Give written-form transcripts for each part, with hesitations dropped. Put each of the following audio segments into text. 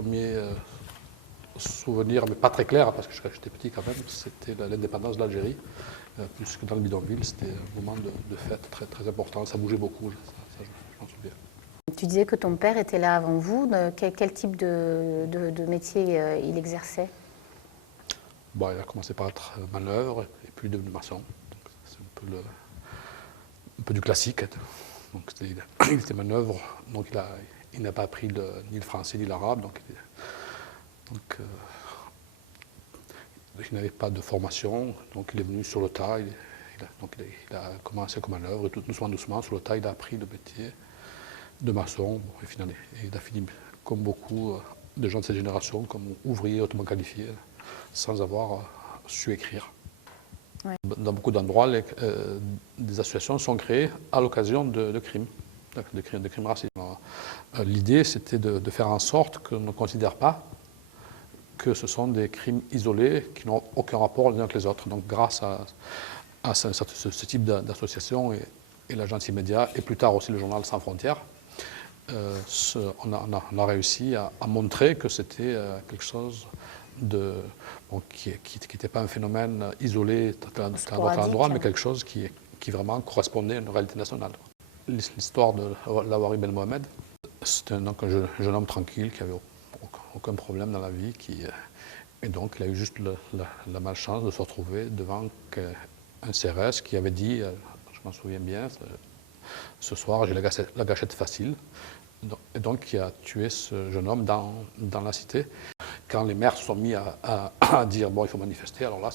premier souvenir, mais pas très clair, parce que j'étais petit quand même, c'était l'indépendance de l'Algérie. Plus que dans le bidonville, c'était un moment de fête très, très important. Ça bougeait beaucoup, ça, je m'en souviens. Tu disais que ton père était là avant vous. Quel type de métier il exerçait? Bon, il a commencé par être manœuvre et puis devenu maçon. C'est un peu du classique. Donc il était manœuvre, donc il n'a pas appris ni le français ni l'arabe. Donc il n'avait pas de formation, donc il est venu sur le tas. Il a commencé comme manœuvre et tout doucement, sur le tas, il a appris le métier de maçon. Bon, et finalement, il a fini, comme beaucoup de gens de cette génération, comme ouvrier hautement qualifié, sans avoir su écrire. Ouais. Dans beaucoup d'endroits, des associations sont créées à l'occasion de crimes, de crimes racistes. L'idée, c'était de faire en sorte qu'on ne considère pas que ce sont des crimes isolés qui n'ont aucun rapport les uns avec les autres. Donc grâce à ce type d'association et l'agence immédiat, et plus tard aussi le journal Sans Frontières, on a réussi à montrer que c'était quelque chose qui n'était pas un phénomène isolé à votre endroit, mais quelque chose qui vraiment correspondait à une réalité nationale. L'histoire de Lawari Ben Mohamed, c'était un jeune homme tranquille qui avait aucun problème dans la vie, et donc il a eu juste la malchance de se retrouver devant un CRS qui avait dit, je m'en souviens bien, ce soir j'ai la gâchette facile, et donc qui a tué ce jeune homme dans la cité. Quand les maires se sont mis à dire bon, il faut manifester, alors là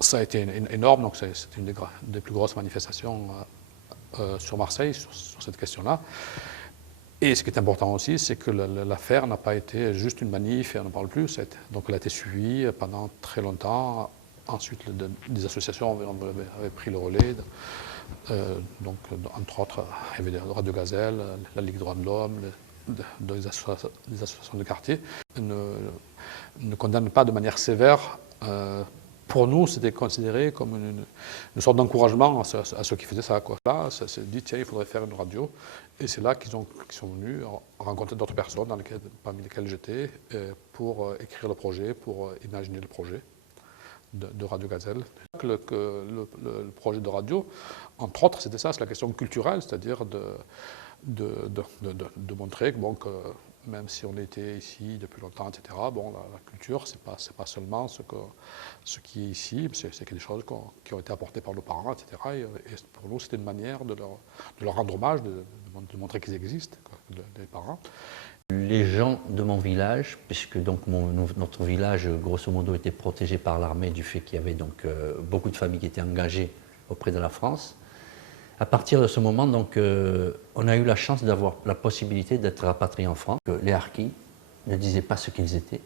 ça a été énorme, donc c'était une des plus grosses manifestations sur Marseille sur cette question-là. Et ce qui est important aussi, c'est que l'affaire n'a pas été juste une manif et on n'en parle plus. Donc elle a été suivie pendant très longtemps. Ensuite, des associations avaient pris le relais. Donc, entre autres, il y avait Radio Gazelle, la Ligue Droits de l'Homme, des associations de quartier. Ne condamnent pas de manière sévère. Pour nous, c'était considéré comme une sorte d'encouragement à ceux qui faisaient ça. Là, ça s'est dit, tiens, il faudrait faire une radio. Et c'est là qu'ils sont venus rencontrer d'autres personnes, parmi lesquelles j'étais, pour écrire le projet, pour imaginer le projet de Radio Gazelle. Le projet de radio, entre autres, c'était ça, c'est la question culturelle, c'est-à-dire de montrer que même si on était ici depuis longtemps, etc., la culture, c'est pas seulement ce qui est ici, c'est des choses qui ont été apportées par nos parents, etc. Et pour nous, c'était une manière de leur rendre hommage, de montrer qu'ils existent, les parents. Les gens de mon village, puisque donc notre village, grosso modo, était protégé par l'armée du fait qu'il y avait donc beaucoup de familles qui étaient engagées auprès de la France. À partir de ce moment, donc, on a eu la chance d'avoir la possibilité d'être rapatriés en France. Les harkis ne disaient pas ce qu'ils étaient.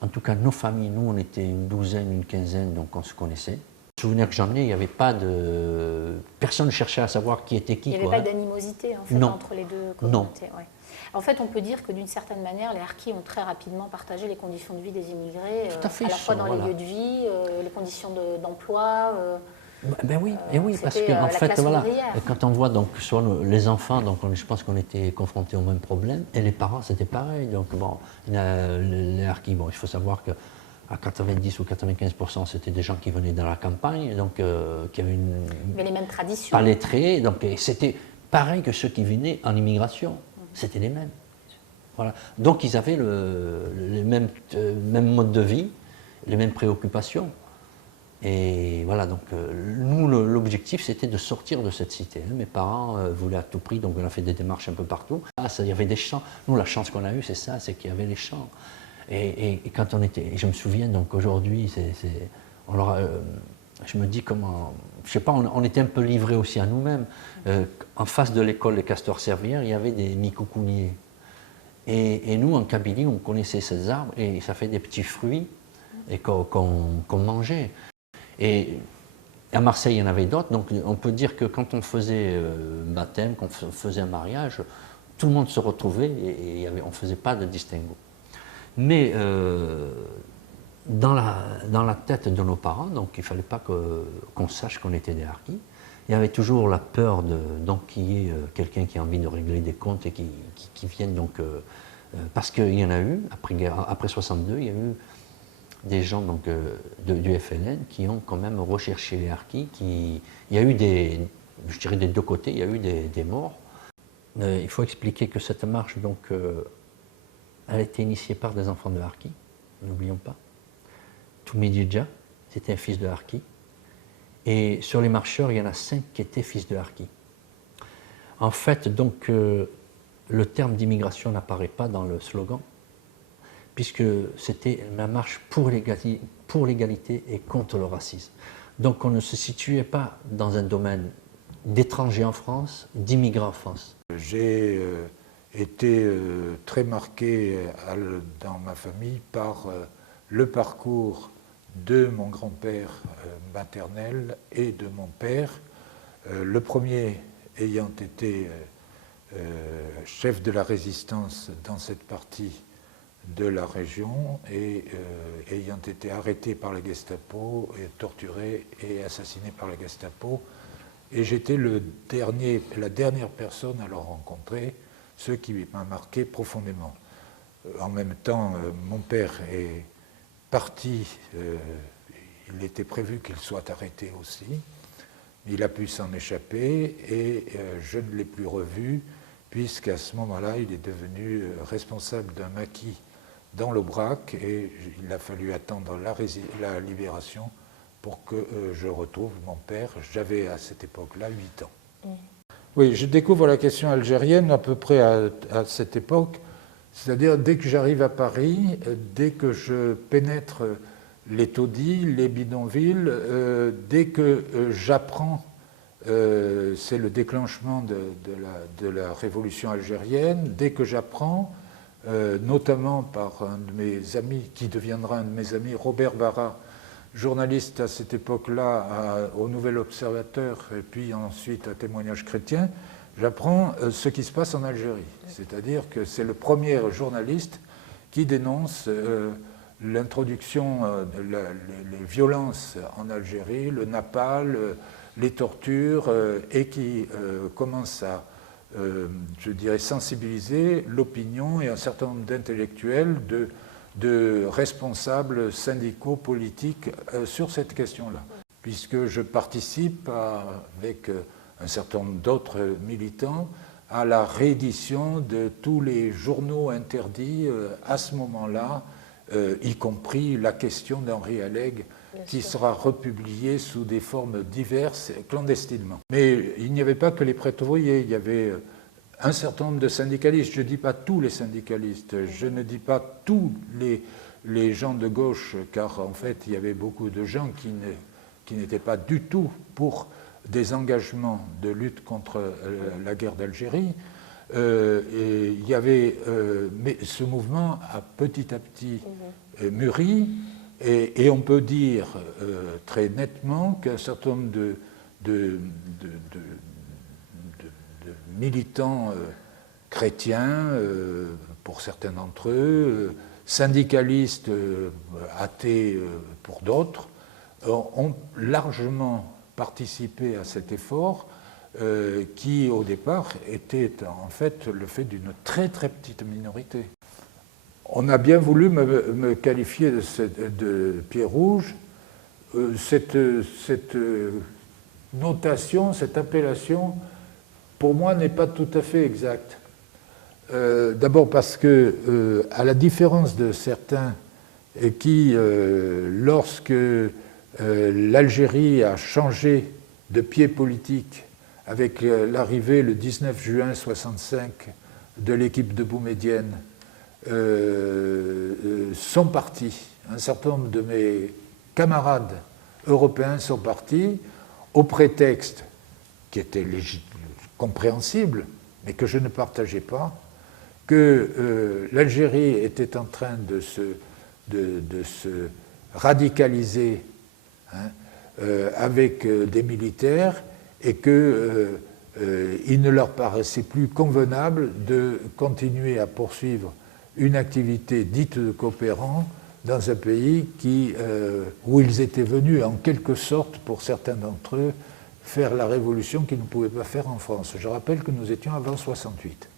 En tout cas, nos familles, nous, on était une douzaine, une quinzaine, donc on se connaissait. Le souvenir que j'en ai, il n'y avait pas de... Personne ne cherchait à savoir qui était qui. Il n'y avait pas d'animosité en fait, entre les deux communautés. Ouais. En fait, on peut dire que d'une certaine manière, les harkis ont très rapidement partagé les conditions de vie des immigrés, à la fois dans les lieux de vie, les conditions d'emploi. Ben oui, et oui, parce qu'en fait, voilà, quand on voit donc soit les enfants, donc je pense qu'on était confrontés au même problème, et les parents, c'était pareil. Donc bon, les harkis, bon, il faut savoir que à 90 ou 95%, c'était des gens qui venaient de la campagne, donc qui avaient mais les mêmes traditions. Pas lettrés, donc c'était pareil que ceux qui venaient en immigration, c'était les mêmes. Voilà. Donc ils avaient les mêmes modes de vie, les mêmes préoccupations. Et voilà, donc nous, l'objectif, c'était de sortir de cette cité. Mes parents voulaient à tout prix, donc on a fait des démarches un peu partout. Il y avait des champs. Nous, la chance qu'on a eue, c'est ça, c'est qu'il y avait les champs. Et quand on était, et je me souviens, donc aujourd'hui, je me dis comment, je sais pas, on était un peu livrés aussi à nous-mêmes. En face de l'école des Castors-Servières, il y avait des micoucouniers. Et nous, en Kabylie, on connaissait ces arbres, et ça fait des petits fruits et qu'on mangeait. Et à Marseille, il y en avait d'autres, donc on peut dire que quand on faisait baptême, quand on faisait un mariage, tout le monde se retrouvait et on ne faisait pas de distinguo. Mais dans la tête de nos parents, donc il ne fallait pas qu'on sache qu'on était des harkis, il y avait toujours la peur qu'il y ait quelqu'un qui a envie de régler des comptes et qui vienne donc parce qu'il y en a eu, après 62, il y a eu des gens donc, du FLN qui ont quand même recherché les harkis. Il y a eu je dirais des deux côtés, il y a eu des morts. Il faut expliquer que cette marche, donc, elle a été initiée par des enfants de harkis, n'oublions pas. Toumididja, c'était un fils de harki. Et sur les marcheurs, il y en a 5 qui étaient fils de harkis. En fait, donc, le terme d'immigration n'apparaît pas dans le slogan, puisque c'était la marche pour l'égalité et contre le racisme. Donc on ne se situait pas dans un domaine d'étrangers en France, d'immigrants en France. J'ai été très marqué dans ma famille par le parcours de mon grand-père maternel et de mon père, le premier ayant été chef de la résistance dans cette partie de la région et ayant été arrêté par la Gestapo, et torturé et assassiné par la Gestapo. Et j'étais la dernière personne à le rencontrer, ce qui m'a marqué profondément. En même temps, mon père est parti, il était prévu qu'il soit arrêté aussi. Il a pu s'en échapper et je ne l'ai plus revu, puisqu'à ce moment-là, il est devenu responsable d'un maquis dans l'Aubrac et il a fallu attendre la libération pour que je retrouve mon père. J'avais à cette époque-là 8 ans. Oui, je découvre la question algérienne à peu près à cette époque, c'est-à-dire dès que j'arrive à Paris, dès que je pénètre les taudis, les bidonvilles, dès que j'apprends, c'est le déclenchement de la révolution algérienne, dès que j'apprends, notamment par un de mes amis, qui deviendra un de mes amis, Robert Barra, journaliste à cette époque-là au Nouvel Observateur et puis ensuite à Témoignages chrétiens, j'apprends ce qui se passe en Algérie. C'est-à-dire que c'est le premier journaliste qui dénonce l'introduction, les violences en Algérie, le napalm, les tortures, et qui commence à, je dirais, sensibiliser l'opinion et un certain nombre d'intellectuels, de responsables syndicaux, politiques sur cette question-là. Puisque je participe avec un certain nombre d'autres militants à la réédition de tous les journaux interdits à ce moment-là, y compris la question d'Henri Alleg, qui sera republiée sous des formes diverses, clandestinement. Mais il n'y avait pas que les prêtres ouvriers, il y avait un certain nombre de syndicalistes. Je ne dis pas tous les syndicalistes, je ne dis pas tous les gens de gauche, car en fait il y avait beaucoup de gens qui n'étaient pas du tout pour des engagements de lutte contre la guerre d'Algérie. Et il y avait, mais ce mouvement a petit à petit mûri, et on peut dire très nettement qu'un certain nombre de militants chrétiens, pour certains d'entre eux, syndicalistes athées pour d'autres, ont largement participé à cet effort qui, au départ, était en fait le fait d'une très très petite minorité. On a bien voulu me qualifier de pied rouge. Cette notation, cette appellation, pour moi, n'est pas tout à fait exacte. D'abord parce que, à la différence de certains qui, lorsque l'Algérie a changé de pied politique avec l'arrivée le 19 juin 1965 de l'équipe de Boumedienne, sont partis. Un certain nombre de mes camarades européens sont partis au prétexte, qui était compréhensible, mais que je ne partageais pas, que l'Algérie était en train de se radicaliser avec des militaires et qu'il ne leur paraissait plus convenable de continuer à poursuivre une activité dite de coopérant dans un pays où ils étaient venus en quelque sorte, pour certains d'entre eux, faire la révolution qu'ils ne pouvaient pas faire en France. Je rappelle que nous étions avant 68.